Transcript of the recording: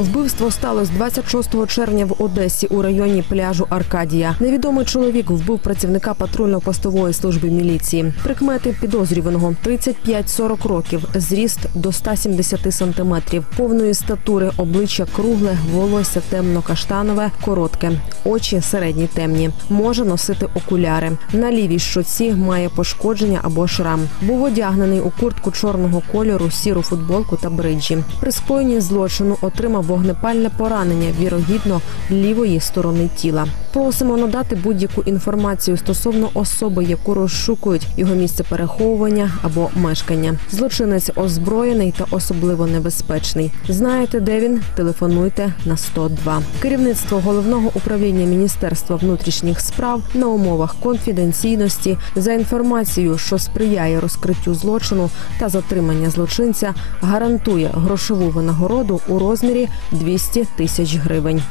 Вбивство сталося 26 червня в Одесі у районі пляжу Аркадія. Невідомий чоловік вбив працівника патрульно-постової служби міліції. Прикмети підозрюваного 35-40 років, зріст до 170 сантиметрів, повної статури, обличчя кругле, волосся темно-каштанове, коротке, очі середні темні. Може носити окуляри. На лівій щоці має пошкодження або шрам. Був одягнений у куртку чорного кольору, сіру футболку та бриджі. При скоєнні злочину отримав вогнепальне поранення, вірогідно лівої сторони тіла. Просимо надати будь-яку інформацію стосовно особи, яку розшукують його місце переховування або мешкання. Злочинець озброєний та особливо небезпечний. Знаєте, де він? Телефонуйте на 102. Керівництво головного управління Міністерства внутрішніх справ на умовах конфіденційності за інформацією, що сприяє розкриттю злочину та затримання злочинця, гарантує грошову винагороду у розмірі 200 тисяч гривень.